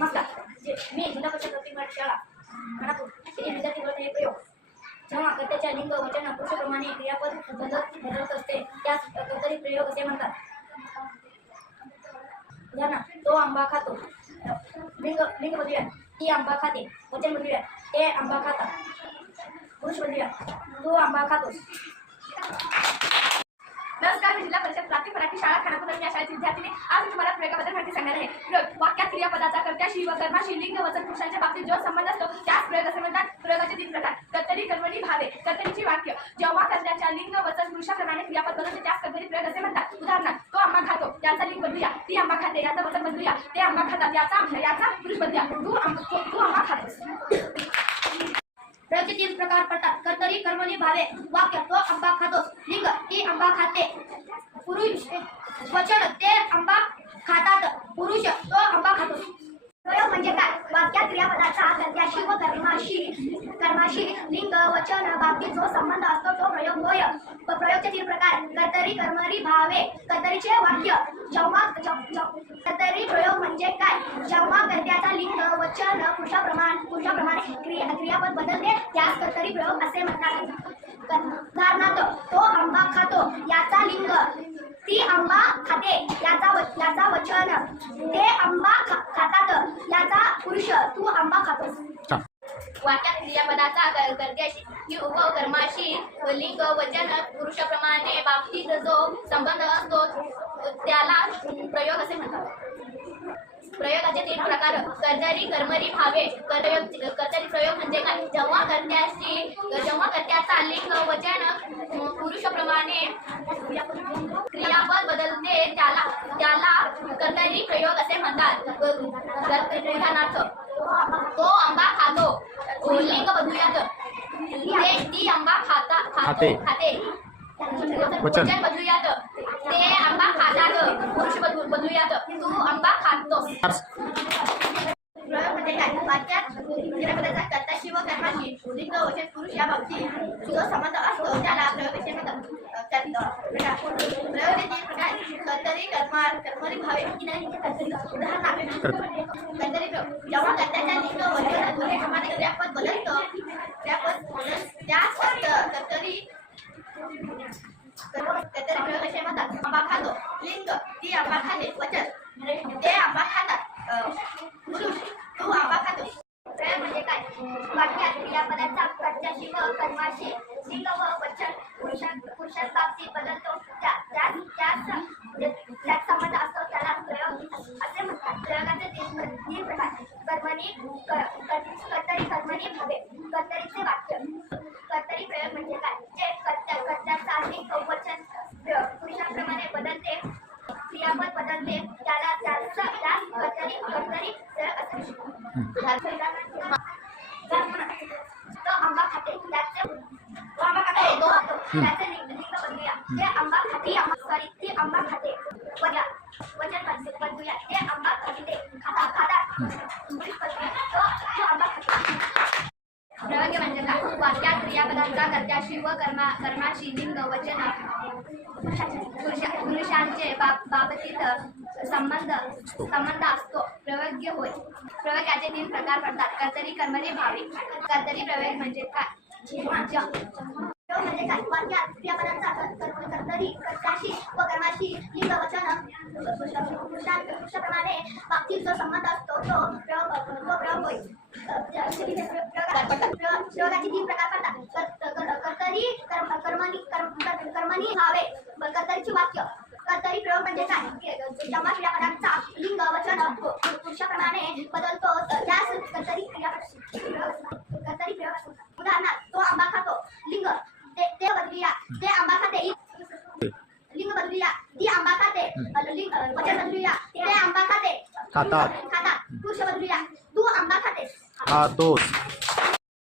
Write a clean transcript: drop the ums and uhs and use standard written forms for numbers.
नमस्कार. मी जिल्हा परिषद प्रतिष्ठान शाळा खानापूर येथील विद्यार्थी वर्ग हे प्रयोग. जेव्हा कर्त्याच्या लिंग वचन पुरुषाप्रमाणे क्रियापद बदलत असते त्यास कर्तरी प्रयोग असे म्हणतात. उदाहरण: तो आंबा खातो. लिंग बदलूया. ती आंबा खाते. वचन बदलूया. ते आंबा खातात. पुरुष बदलूया. तू आंबा खातोस. नमस्कार. मी जिल्हा परिषद प्राथमिक मराठी शाळा खानापूर या शाळेची विद्यार्थिनी. आज मी तुम्हाला प्रयोगाबद्दल माहिती सांगणार आहे. प्रयोग: वाक्यात क्रियापदाचा कर्त्याशी व कर्माशी लिंग वचन पुरुषांच्या बाबतीत जो संबंध असतो त्यास प्रयोग असे म्हणतात. प्रयोगाचे 3 प्रकार: कर्तरी, कर्मणी, भावे. कर्तरीची वाक्य: जेव्हा कर्त्याच्या लिंग वचन पुरुषाप्रमाणे क्रियापद बदलते त्यास कर्तरी प्रयोग असे म्हणतात. उदाहरण: तो आंबा खातो. याचा लिंग बदलूया. ती आंबा खाते. याचा वचन बदलूया. ते आंबा खातात. याचा पुरुष बदलूया. तू आंबा खातोस. प्रयोगाचे 3 प्रकार पडतात: कर्तरी, कर्मणी, भावे. वाक्य: तो आंबा खातोस. लिंग: ती आंबा खाते. पुरुष वचन: ते आंबा खातात. पुरुष: तो आंबा खातोस. प्रयोग म्हणजे काय? वाक्यात क्रियापदाचा कर्त्याशी व कर्माशी लिंग वचन बाबतीत जो संबंध असतो तो प्रयोग होय. प्रयोगचे 3 प्रकार: कर्तरी, कर्मणी, भावे. कर्तरीचे वाक्य: कर्तरी प्रयोग म्हणजे काय? जेव्हा कर्त्याचा लिंग वचन पुरुषाप्रमाणे क्रियापद बदलते त्यास कर्तरी प्रयोग असे म्हणतात. उदाहरणार्थ: तो आंबा खातो. याचा लिंग: ती आंबा खाते. याचा वचन: ते आंबा खातात. याचा पुरुष: तू आंबा खातोस. वाक्यात क्रियापदाचा कर्त्याशी व कर्माशी लिंग वचन पुरुषाप्रमाणे बाबतीत जो संबंध असतो त्याला प्रयोग असे म्हणतात. प्रयोगाचे 3 प्रकार: कर्तरी, कर्मणी, भावे. कर्तरी प्रयोग म्हणजे काय? जेव्हा कर्त्याचा लिंग वचन पुरुषाप्रमाणे क्रियापद बदलते त्याला कर्तरी प्रयोग असे म्हणतात. उदाहरणार्थ: तो आंबा खातो. लिंग बदलूयात. ती आंबा खाते. वचन बदलूयात. ते आंबा खातात. पुरुष बदलूयात. तू आंबा खातोस. प्रयोग म्हणजे काय? वाक्यात क्रियापदाचा कर्त्याशी व कर्माशी लिंग वचन पुरुष या बाबतीत जो संबंध असतो त्याला प्रयोग असे म्हणतात. प्रयोगाचे 3 प्रकार: कर्तरी, कर्मणी, भावे. उदाहरणार्थ: कर्तरी प्रयोग: जेव्हा कर्त्याच्या लिंग वचन पुरुषाप्रमाणे क्रियापद बदलतं त्यास कर्तरी प्रयोग असे म्हणतात. आंबा खातो. लिंग: ती आंबा खाते. वचन: ते आंबा खातात. पुरुष: तू आंबा खातोस. प्रयोग म्हणजे काय? वाक्यात क्रियापदाचा कर्त्याशी व कर्माशी लिंग व वचन पुरुषांबाबतीत बदलतो त्यात संबंध असतो त्याला प्रयोग असे म्हणतात. प्रयोगाचे 3 प्रकार: कर्तरी, कर्मणी, भावे. कर्तरीचे वाक्य: कर्तरी प्रयोग म्हणजे काय? जे कर्त्याचा लिंग वचन पुरुषाप्रमाणे बदलते क्रियापद बदलते त्यास कर्तरी प्रयोग असे म्हणतात. तो आंबा खाते. त्याचे लिंग बदलूया. ते आंबा खाते. ती आंबा खाते. वचन बदलूया. ते आंबा खातात. तो आंबा खाते. प्रयोग म्हणजे काय? वाक्यात क्रियापदाचा कर्त्याशी व कर्माशी लिंग वचन पुरुषांचे बाबतीत संबंध असतो प्रयोग होय. प्रयोगाचे 3 प्रकार पडतात: कर्तरी, कर्मणी, भावे. कर्तरी प्रयोग म्हणजे काय? प्रयोग म्हणजे काय? वाक्यात क्रियापदाचा कर्तरी, कर्त्याशी व कर्माशी लिंग वचन पुरुषाप्रमाणे बाबतीत जो संबंध असतो तो प्रयोग होय. प्रयोगाचे 3 प्रकार पडतात: कर्तरी, कर्मणी, भावे. कर्तरीची वाक्य: कर्तरी प्रयोग म्हणजे काय? जेव्हा क्रियापदाचा लिंग वचन पुरुषाप्रमाणे बदलतो त्यास कर्तरी प्रयोग असतो. उदाहरणार्थ: तो आंबा खातो. लिंग: ते बदलूया. ते आंबा खाते. लिंग बदलूया. ती आंबा खाते. वचन बदलूया. ते आंबा खातात. पुरुष बदलूया. तू आंबा खातेस.